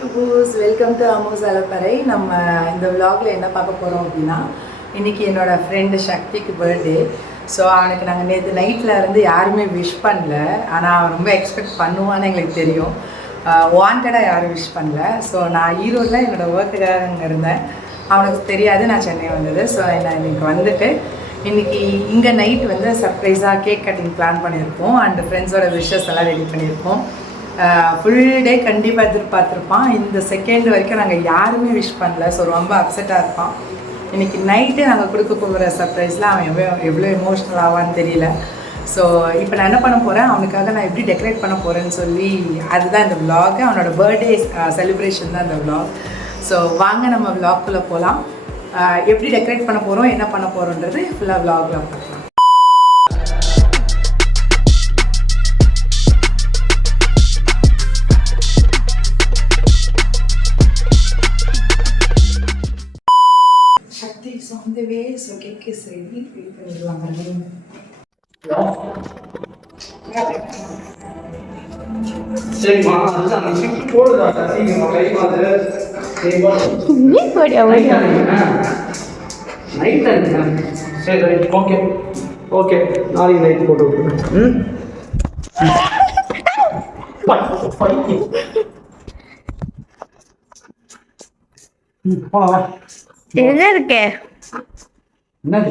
குபூஸ் welcome to அமூஸ் அலப்பறை. நம்ம இந்த விலாகில் என்ன பார்க்க போகிறோம் அப்படின்னா, இன்றைக்கி என்னோடய ஃப்ரெண்டு சக்திக்கு பர்த்டே. ஸோ அவனுக்கு நாங்கள் நேற்று நைட்டில் இருந்து யாருமே விஷ் பண்ணல. ஆனால் அவன் ரொம்ப எக்ஸ்பெக்ட் பண்ணுவான்னு எங்களுக்கு தெரியும். வாண்டடாக யாரும் விஷ் பண்ணல. ஸோ நான் ஈரோடில் என்னோடய ஒர்க்குக்காக அங்கே இருந்தேன். அவனுக்கு தெரியாது நான் சென்னை வந்தது. ஸோ நான் இன்றைக்கி வந்துட்டு இன்றைக்கி இங்கே நைட் வந்து சர்ப்ரைஸாக கேக் கட்டிங் பிளான் பண்ணியிருக்கோம். அண்ட் ஃப்ரெண்ட்ஸோட விஷஸ் எல்லாம் ரெடி பண்ணியிருக்கோம். ஃபுல் டே கண்டிப்பாக எதிர்பார்த்துருப்பான். இந்த செகண்ட் வரைக்கும் நாங்கள் யாருமே விஷ் பண்ணல. ஸோ ரொம்ப அப்செட்டாக இருப்பான். இன்றைக்கி நைட்டு நாங்கள் கொடுக்க போகிற சர்ப்ரைஸில் அவன் எவ்வளோ எமோஷ்னல் ஆவான்னு தெரியல. ஸோ இப்போ நான் என்ன பண்ண போகிறேன், அவனுக்காக நான் எப்படி டெக்கரேட் பண்ண போகிறேன்னு சொல்லி அதுதான் இந்த விலாக். அவனோட பர்த்டே செலிப்ரேஷன் தான் இந்த விலாக். ஸோ வாங்க நம்ம விலாக்குள்ளே போகலாம். எப்படி டெக்கரேட் பண்ண போகிறோம், என்ன பண்ண போகிறோன்றது ஃபுல்லாக விலாகில் பார்க்கலாம். On the way, so cake is ready. Ready பண்ணிடலாம். சரிமா, அதுதான் நீ சிக்கி போடுடா. சீக்கிரமா கை மாதிரி. நீ போடியா ஓடியா. Night time. சரி, ஓகே. ஓகே, நாளைக்கு நைட் போட்டு விட்டுறேன். போலாம். எங்க இருக்கே? என்னது?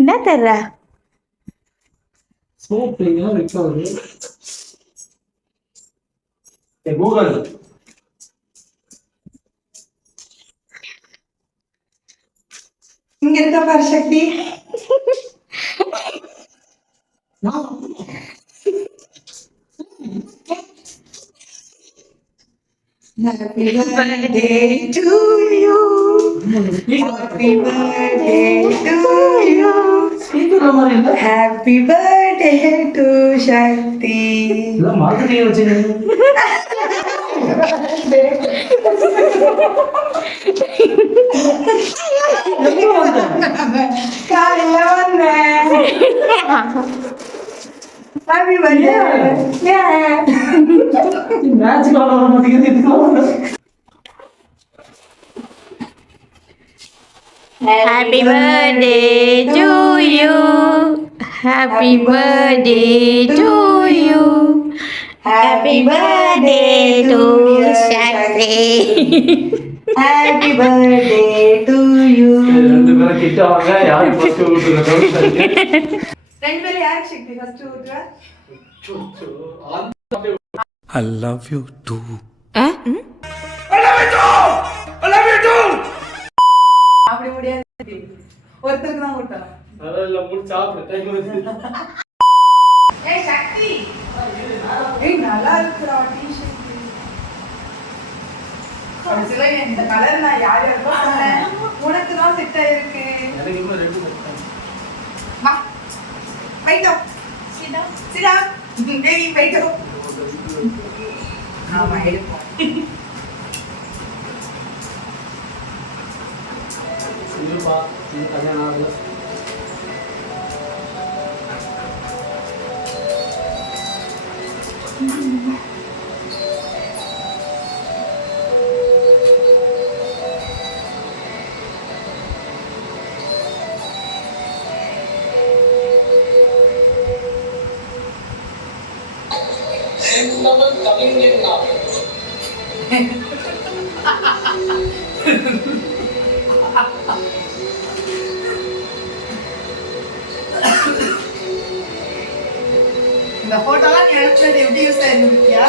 என்ன தர்ற? சோப் எல்லாம் வைக்காது. கூகுள் இங்க இருக்க பாரு சக்தி. Happy birthday to you. Happy birthday to you. Happy birthday to Shakti. இல்ல மார்க்கெட்டிங் வச்சிருக்கீங்க. காலையில வந்தேன். Happy birthday. மேட்ச் காண வர மாட்டேங்குது. இதுக்கு Happy birthday to you. Happy birthday to you. Happy birthday to Shakti. Happy birthday to you. ரெண்டு பேரும் கிட்ட வாங்க. யார் ஃபர்ஸ்ட் ஊத்துறதோ ரெண்டு பேரும் யார் சக்தி first ஊத்துறா? I love you too. I love you too. I love you too. அப்படி முடியாது. ஒருத்தருக்கு தான் ஊட்டலாம். அதெல்லாம் முடிச்சு சாப்பிடு. டைம் வந்து. ஏய் சக்தி. ஏய் நல்லா இருக்குடா டீ-ஷர்ட். கடைசில இந்த கலர் நான் யாருக்கோ சொன்னேன். உனக்கு தான் செட் ஆயிருக்கு. எனக்கு இன்னும் ரெண்டு செட். வா. வைடோ. சிடா. சிடா. டேய் வைடோ. ஆமா எடுப்போம். இதுப்பா இந்த கல்யாணம் ஆகல. இந்த போட்டோலாம் நீ எடுத்தது எப்படி யூஸ் ஆயிருந்துக்கியா?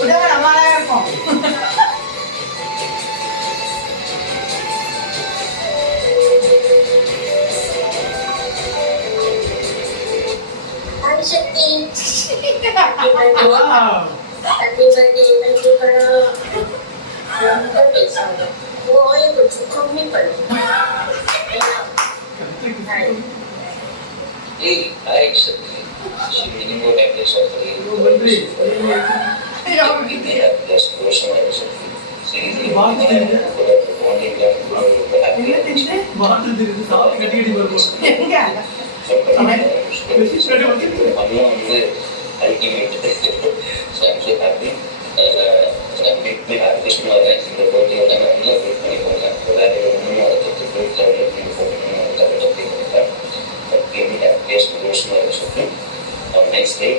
உடனே நம்மளா இருக்கும். Shakti. Wow. Happy birthday, thank you for वो ये कुछ खूब नहीं पड़ी. Hey, Shakti. She meaning what Next day,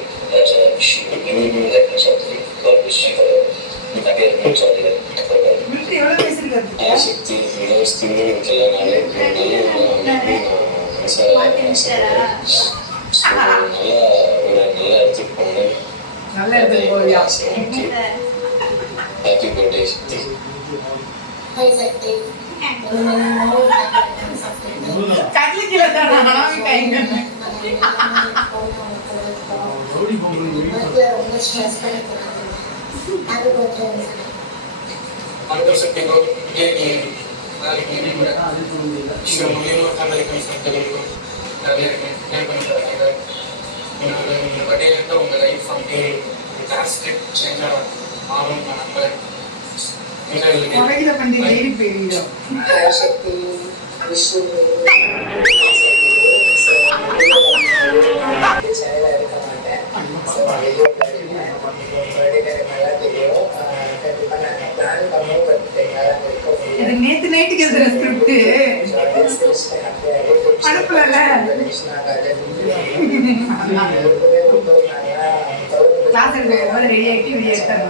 she will give me that much of the God wish you for Happy birthday, Shakti. Hi, Sakti. ரொம்ப stress பண்ணிக்கிறேன். அது கொஞ்சம் Another Shakti God, நாளைக்கு இந்த மூலியமா கண்ணடிக்கும் சக்திகளுக்கும் நிறைய நேர்பணிக்கிறாங்க. இந்த பட்டியலிருந்து உங்கள் லைஃப் வந்து டிராஸ்டிக் சேஞ்ச் ஆகும் நான் நம்புறேன். சக்தி விஷு சேனலில் இருக்க மாட்டேன். ஸோ பர்த்டே நல்லா தெரியும். கண்டிப்பாக நாங்கள் பிளான் பண்ணுவோம். பட் எங்களால் இருக்க முடியாது. நேத்து நைட்டுக்கு எழுதுற ஸ்கிரிப்ட் அனுப்பல கிளாஸ் எடுக்க ரெடி ஆகிட்டு வெளியே எடுத்தாங்க.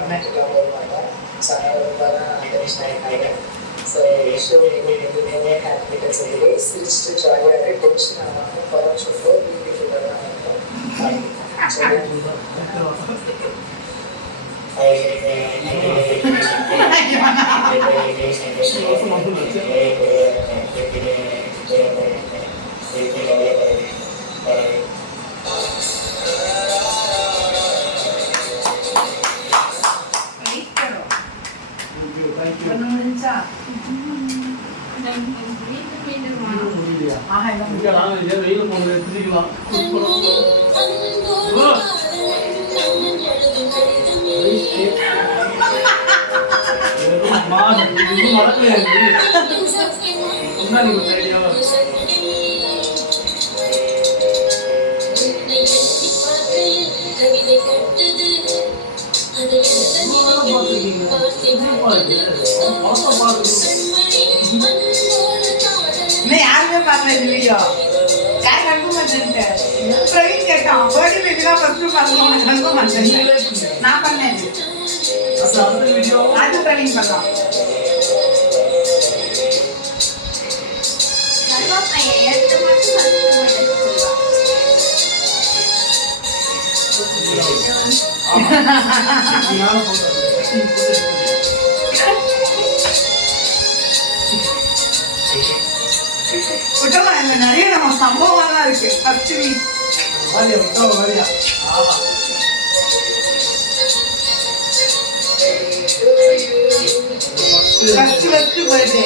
So, show me more happiness in the day. Switch to joy. I coach now. For a show, beautiful. யாருமே பார்க்கல இந்த வீடியோ. யாரும் கண்டுக்க மாட்டேன்ட்டு பிரவீன் கேட்டான். பர்த்டே பேபி தான் ஃபர்ஸ்ட் பார்க்கணும். கண்டுக்க மாட்டேன். நான் பண்ணேன். அது பிரவீன் பண்ணலாம். விட்டமா இந்த நிறைய நம்ம சம்பவம்லாம் இருக்கு. First week first birthday.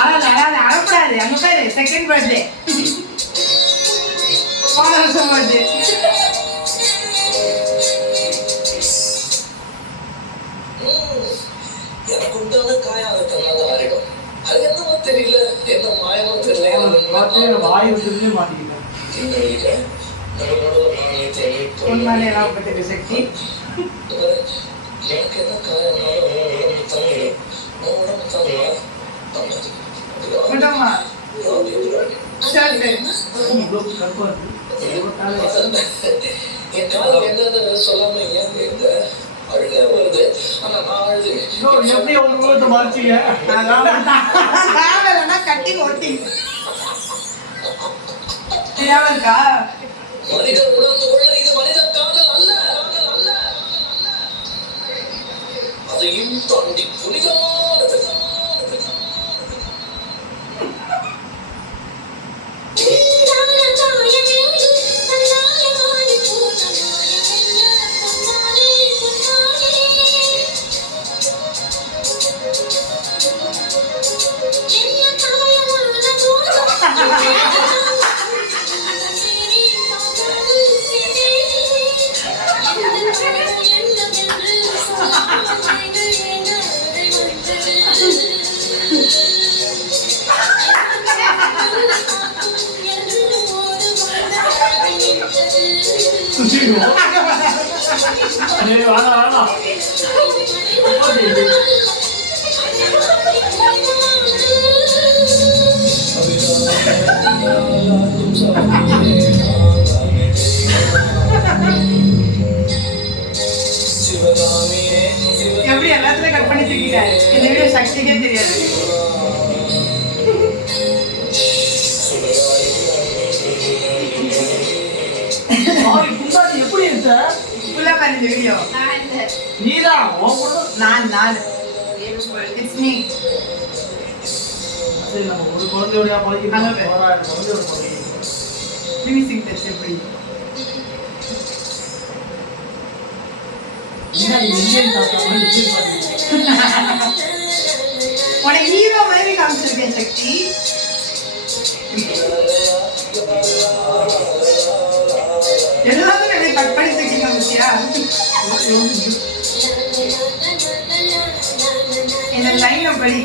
ஆனால் அழக்கூடாது. அங்க பேரு செகண்ட் பர்த்டே. போன வருஷம் பர்த்டே. எனக்கு உண்டான காயம் அது தன்னால ஆறிடும். அது என்னமோ தெரியல, என்ன மாயமோ தெரியல. வாய் விட்டு மாட்டிக்கிட்டேன். இந்த வீட்டை நம்மளோட நானே உண்மையிலே சக்தி எனக்கு என்ன காயம்னாலும் உடம்பு தாங்கிடும். உடம்பு தாங்குவா விட்டமா என் காலம் என்னன்னு சொல்லாம ஏன் இருந்த அழுக வருது. ஆனா நான் அழுது எப்படி ஒரு ரூபத்தை மறைச்சிங்க? கட்டி ஓட்டி இருக்கா? மனிதர் உணர்ந்து கொள்ள இது மனித காதல் அல்ல, அதையும் தாண்டி புனிதமானது. எப்படி எல்லாத்துலயும் கட் பண்ணி தூக்கிட்டாரு. இந்த வீடியோ சக்திக்கே தெரியாது. எப்படி இருக்க ஃபுல்லா பாரு இந்த வீடியோ. நீதான் நான் இட்ஸ் மீ. சரி நம்ம ஒரு குழந்தையோட பழகிக்கலாம். அங்க போய். போராட குழந்தையோட பழகிக்கலாம். ஃபினிஷிங் டச் எப்படி? உனக்கு ஹீரோ மாதிரி காமிச்சிருக்கேன் சக்தி. எல்லாத்தையும் அப்படியே கட் பண்ணி தூக்கி காமிச்சியா? இந்த லைன்ல படி.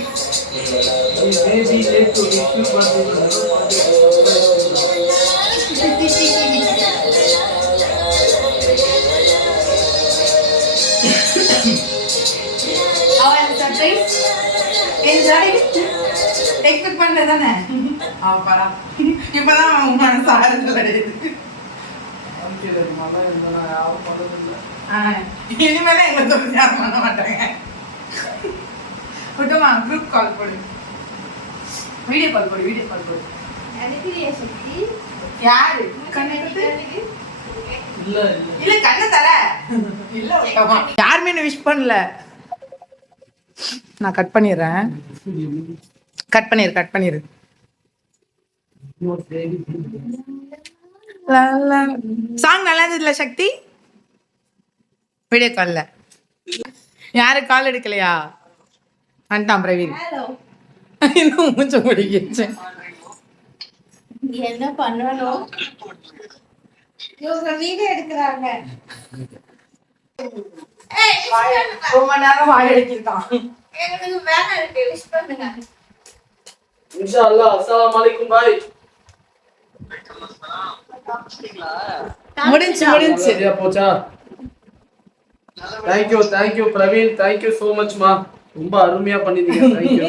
அவன் சர்ப்ரைஸ் என்ஜாய் எக்ஸ்பெக்ட் பண்ணதானே? அவப்படா இப்பதான் அவன் மனசு ஆறுதல் அடையுது. இனிமேல எங்க தோணுது யாரும் பண்ண மாட்டாங்க. விட்டுமா குரூப் கால் போடு, வீடியோ கால் போடு, வீடியோ கால் போடு. யாரு கண்ணு எடுத்து? இல்ல கண்ணு தர இல்ல விட்டமா. யாருமே விஷ் பண்ணல. நான் கட் பண்ணிடுறேன். கட் பண்ணிரு. சாங் நல்லா இருந்ததுல சக்தி? வீடியோ கால்ல யாரு கால் எடுக்கலையா? வந்துட்டான் பிரவீன். இன்னும் மூச்சம் முடிக்கிச்சு. என்ன பண்ணணும்? இவங்க வீடியோ எடுக்கிறாங்க. ரொம்ப நேரம் வாய் அடிக்கிட்டான். எங்களுக்கு வேலை இருக்கு, விஷ் பண்ணுங்க. இன்ஷா அல்லாஹ். அஸ்ஸலாமு அலைக்கும் பாய். முடிஞ்சு சரியா போச்சா? Thank you Praveen, thank you so much மா. ரொம்ப அருமையா பண்ணிருக்கீங்க. தேங்க்யூ.